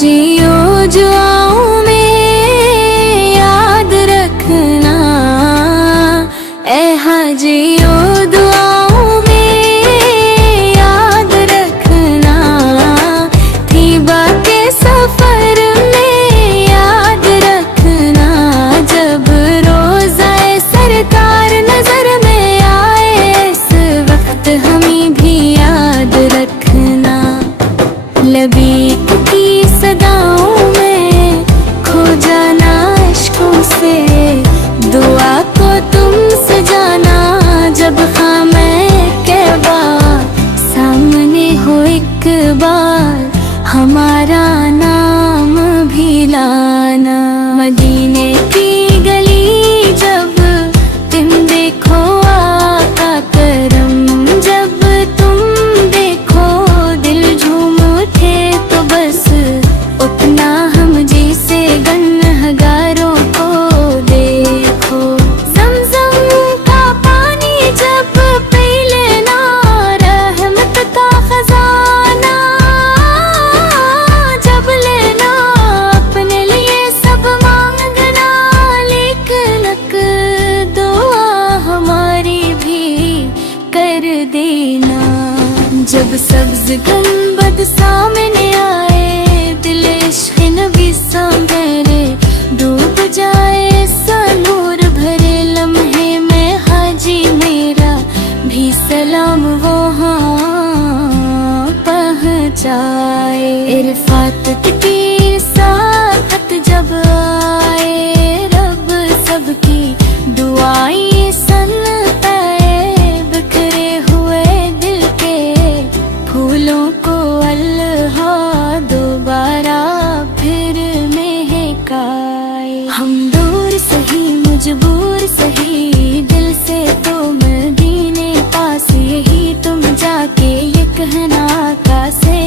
जियो दुआओं में याद रखना, जियो दुआओं में याद रखना, थी बातें सफर में याद रखना, जब रोज़ाए सरकार नजर में आए इस वक्त हमें भी याद रखना। लबीक की सदाओं में खो जाना इश्कों से, दुआ को तुम सजाना जब खामे कहबा सामने हो एक बार, हमारा नाम भी लाना। मदीने की गली जब तुम देखो आका करम, जब तुम देखो दिल झूम उठे, तो बस उतना हम जैसे गुनहगारों को देखो। ज़मज़म का पानी जब पी लेना, रहमत का खजाना जब लेना, अपने लिए सब मांगना, लेकिन दुआ हमारी भी कर देना। जब सब्ज गुंबद सामने आए, दिल इश्क़ नबी सांवरे डूब जाए, नूर भरे लम्हे में हाजी मेरा भी सलाम वहाँ पहुँचाए। इरफात की साहत जब आए, रब सबकी दुआएं सुनता है, बिखरे हुए दिल के फूलों को अल्लाह दोबारा फिर महकाए। हम दूर सही मजबूर सही, दिल से तो मदीने पास, यही तुम जाके ये कहना आका से